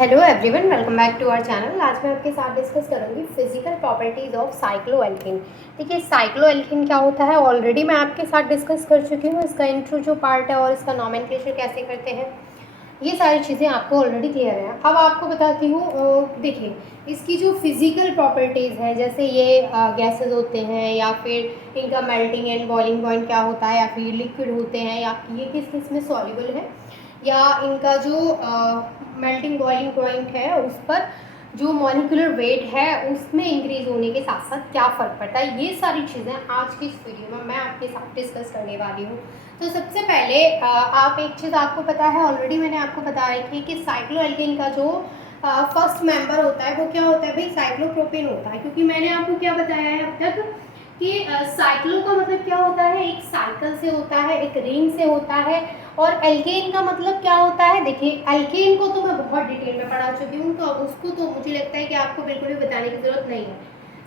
Hello everyone, welcome back to our channel. आज मैं आपके साथ डिस्कस करूंगी फिजिकल प्रॉपर्टीज़ ऑफ साइक्लोएल्केन। देखिए, साइक्लोएल्केन क्या होता है ऑलरेडी मैं आपके साथ डिस्कस कर चुकी हूँ। इसका इंट्रो जो पार्ट है और इसका नॉमेनक्लेचर कैसे करते हैं, ये सारी चीज़ें आपको ऑलरेडी क्लियर है। अब आपको बताती हूँ, देखिए इसकी जो फिज़िकल प्रॉपर्टीज़ है, जैसे ये गैसेज होते हैं या फिर इनका मेल्टिंग एंड बॉइलिंग पॉइंट क्या होता है, या फिर लिक्विड होते हैं, या ये किस किस में सॉल्युबल है, या इनका जो मेल्टिंग बॉइलिंग पॉइंट है उस पर जो मॉलिक्यूलर वेट है उसमें इंक्रीज होने के साथ साथ क्या फ़र्क पड़ता है, ये सारी चीज़ें आज की इस वीडियो में मैं आपके साथ डिस्कस करने वाली हूँ। तो सबसे पहले आप एक चीज़ आपको पता है, ऑलरेडी मैंने आपको बता रखी है कि साइक्लोएल्केन का जो फर्स्ट मेंबर होता है वो क्या होता है भाई, साइक्लोप्रोपेन होता है। क्योंकि मैंने आपको क्या बताया है अब तक कि साइक्लो का मतलब क्या होता है, एक साइकिल से होता है, एक रिंग से होता है। और एल्केन का मतलब क्या होता है, देखिए एल्केन को तो मैं बहुत डिटेल में पढ़ा चुकी हूँ, तो अब उसको तो मुझे लगता है कि आपको बिल्कुल भी बताने की ज़रूरत नहीं है।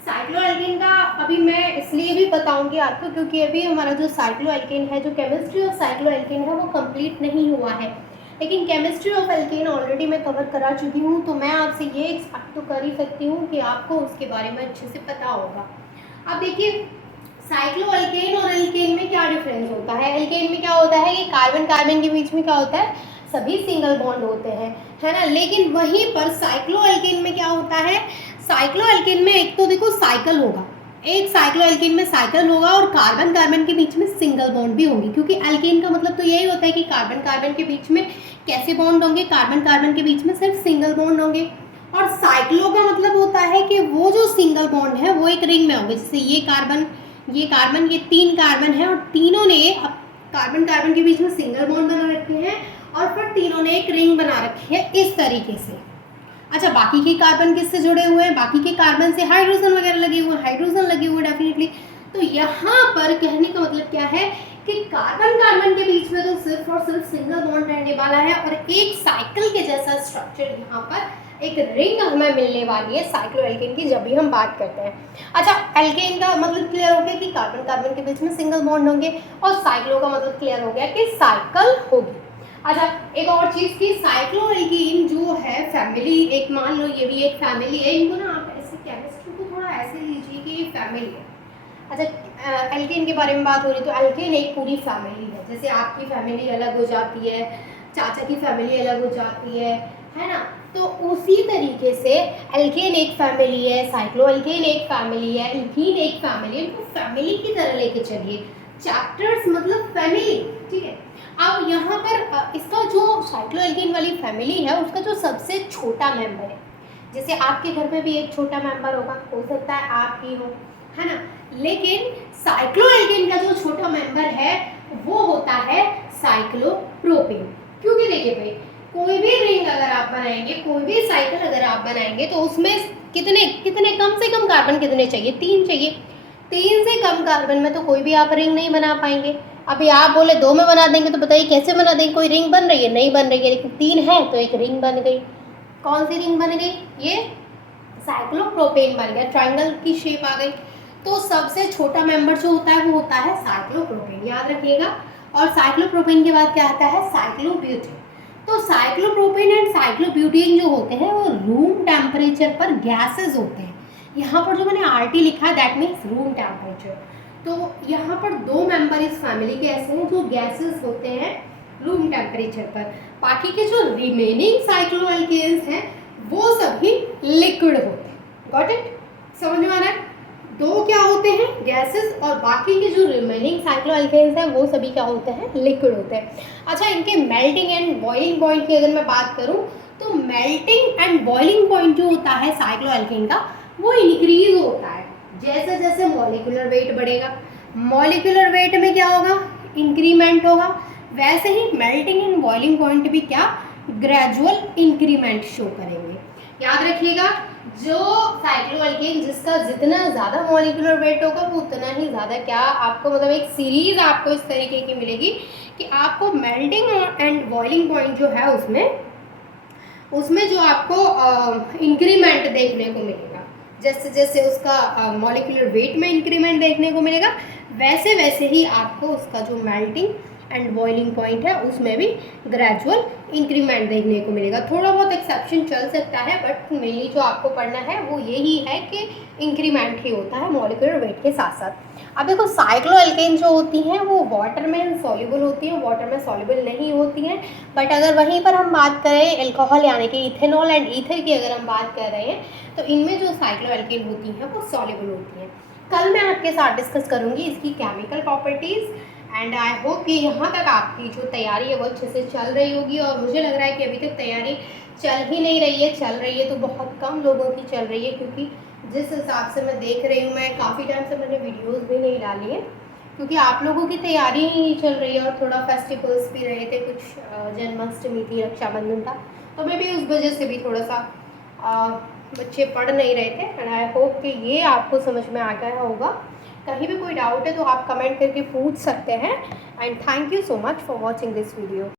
साइक्लोएल्केन का अभी मैं इसलिए भी बताऊंगी आपको क्योंकि अभी हमारा जो साइक्लोएल्केन है, जो केमिस्ट्री ऑफ साइक्लोएल्केन है वो कंप्लीट नहीं हुआ है। लेकिन केमिस्ट्री ऑफ एल्केन ऑलरेडी मैं कवर करा चुकी हूँ, तो मैं आपसे ये एक्सपेक्ट तो कर ही सकती हूँ कि आपको उसके बारे में अच्छे से पता होगा। अब देखिए, साइक्लोएल्केन और एल्केन में क्या डिफरेंस होता है। एल्केन में क्या होता है कि कार्बन कार्बन के बीच में क्या होता है, सभी सिंगल बॉन्ड होते हैं, है ना। लेकिन वहीं पर साइक्लोएल्केन में क्या होता है, साइक्लोएल्केन में एक तो देखो साइकिल होगा, एक साइक्लोएल्केन में साइकिल होगा और कार्बन कार्बन के बीच में सिंगल बॉन्ड भी होंगे। क्योंकि एल्केन का मतलब तो यही होता है कि कार्बन कार्बन के बीच में कैसे बॉन्ड होंगे, कार्बन कार्बन के बीच में सिर्फ सिंगल बॉन्ड होंगे। और साइक्लो का मतलब होता है कि वो जो सिंगल बॉन्ड है वो एक रिंग में होंगे। जैसे ये कार्बन, ये 3 कार्बन है और तीनों ने कार्बन कार्बन के बीच में सिंगल बॉन्ड बना रखे हैं और फिर तीनों ने एक रिंग बना रखी है इस तरीके से। अच्छा, बाकी के कार्बन किससे जुड़े हुए हैं, बाकी के कार्बन से हाइड्रोजन वगैरह लगे हुए हैं, हाइड्रोजन लगे हुए डेफिनेटली। तो यहाँ पर कहने का मतलब क्या है कि कार्बन कार्बन के बीच में तो सिर्फ और सिर्फ सिंगल बॉन्ड रहने वाला है और एक साइकिल के जैसा स्ट्रक्चर यहाँ पर एक रिंग हमें मिलने वाली है साइक्लोएल्केन की, जब भी हम बात करते हैं। अच्छा, एल्केन का मतलब क्लियर हो गया कि कार्बन कार्बन के बीच में सिंगल बॉन्ड होंगे, और साइक्लो का मतलब क्लियर हो गया कि साइकिल होगी। अच्छा, एक और चीज़ की, साइक्लोएल्केन जो है फैमिली, एक मान लो ये भी एक फैमिली है। इनको ना आप ऐसे केमिस्ट्री को थोड़ा ऐसे लीजिए कि ये फैमिली है। अच्छा, एल्केन के बारे में बात हो रही, तो एल्केन एक पूरी फैमिली है। जैसे आपकी फैमिली अलग हो जाती है, चाचा की फैमिली अलग हो जाती है ना। तो उसी तरीके से एल्केन एक फैमिली है, साइक्लोएल्केन एक फैमिली है, एल्कीन एक फैमिली है। इनको फैमिली की तरह लेके चलिए। चैप्टर्स मतलब फैमिली, ठीक है। अब यहाँ पर इसका जो साइक्लोएल्केन वाली फैमिली है उसका जो सबसे छोटा मेंबर है, जैसे आपके घर में भी एक छोटा मेंबर होगा, हो सकता है आप ही हो, है ना। लेकिन साइक्लोएल्केन का जो छोटा मेंबर है वो होता है साइक्लोप्रोपेन। क्योंकि देखिए भाई, कोई भी रिंग अगर आप बनाएंगे, कोई भी साइकिल अगर आप बनाएंगे, तो उसमें कितने कितने कम से कम कार्बन कितने चाहिए, 3 चाहिए। 3 से कम कार्बन में तो कोई भी आप रिंग नहीं बना पाएंगे। अभी आप बोले 2 में बना देंगे, तो बताइए कैसे बना देंगे, कोई रिंग बन रही है, नहीं बन रही है। लेकिन 3 है तो एक रिंग बन गई। कौन सी रिंग बन गई, ये साइक्लोप्रोपेन बन गया, ट्रायंगल की शेप आ गई। तो सबसे छोटा मेंबर जो होता है वो होता है साइक्लोप्रोपेन, याद रखिएगा। और साइक्लोप्रोपेन के बाद क्या आता है, साइक्लोब्यूटेन। तो साइक्लोप्रोपेन एंड साइक्लोब्यूटेन जो होते हैं वो रूम टेम्परेचर पर गैसेज होते हैं। यहाँ पर जो मैंने RT लिखा है दैट मीन्स रूम टेम्परेचर। तो यहाँ पर 2 मेंबर इस फैमिली के ऐसे हैं जो गैसेज होते हैं रूम टेम्परेचर पर। बाकी के जो रिमेनिंग साइक्लोएल्केन्स हैं वो सभी लिक्विड होते हैं। गॉट इट, समझ में आ रहा है। 2 क्या होते हैं, गैसेस, और बाकी के जो रिमेनिंग साइक्लोएल्केन्स हैं वो सभी क्या होते हैं, लिक्विड होते हैं। अच्छा, इनके मेल्टिंग एंड बॉइलिंग पॉइंट की अगर मैं बात करूं, तो मेल्टिंग एंड बॉइलिंग पॉइंट जो होता है साइक्लोएल्केन का वो इंक्रीज होता है जैसे जैसे मॉलिक्यूलर वेट बढ़ेगा। मॉलिक्यूलर वेट में क्या होगा, इंक्रीमेंट होगा। वैसे ही मेल्टिंग एंड बॉइलिंग पॉइंट भी क्या, ग्रेजुअल इंक्रीमेंट शो करेंगे। याद रखिएगा, जो साइक्लोएल्केन जिसका जितना ज़्यादा मॉलिक्यूलर वेट होगा वो उतना ही ज़्यादा क्या आपको, मतलब एक सीरीज आपको इस तरीके की मिलेगी कि आपको मेल्टिंग एंड बॉइलिंग पॉइंट जो है उसमें जो आपको इंक्रीमेंट देखने को मिलेगा। जैसे जैसे उसका मॉलिक्यूलर वेट में इंक्रीमेंट देखने को मिलेगा, वैसे वैसे ही आपको उसका जो मेल्टिंग एंड बॉइलिंग पॉइंट है उसमें भी ग्रेजुअल इंक्रीमेंट देखने को मिलेगा। थोड़ा बहुत एक्सेप्शन चल सकता है, बट मेनली जो आपको पढ़ना है वो यही है कि इंक्रीमेंट ही होता है मॉलिक्यूलर वेट के साथ साथ। अब देखो साइक्लोएल्केन जो होती हैं वो वाटर में सॉल्युबल होती हैं, वाटर में सॉल्युबल नहीं होती हैं। बट अगर वहीं पर हम बात करें एल्कोहल यानी कि इथेनॉल एंड ईथर की अगर हम बात कर रहे हैं तो इनमें जो साइक्लोएल्केन होती हैं वो सॉल्युबल होती हैं। कल मैं आपके साथ डिस्कस करूँगी इसकी chemical properties. And I hope कि यहाँ तक आपकी जो तैयारी है वो अच्छे से चल रही होगी, और मुझे लग रहा है कि अभी तक तैयारी चल ही नहीं रही है, चल रही है तो बहुत कम लोगों की चल रही है, क्योंकि जिस हिसाब से मैं देख रही हूँ, मैं काफ़ी टाइम से मैंने वीडियोस भी नहीं डाली है क्योंकि आप लोगों की तैयारी ही नहीं चल रही है, और थोड़ा फेस्टिवल्स भी रहे थे, कुछ जन्माष्टमी थी, रक्षाबंधन था, तो मे भी उस वजह से भी थोड़ा सा बच्चे पढ़ नहीं रहे थे। एंड आई होप कि ये आपको समझ में आ गया होगा। कहीं भी कोई डाउट है तो आप कमेंट करके पूछ सकते हैं। And thank you so much for watching this video.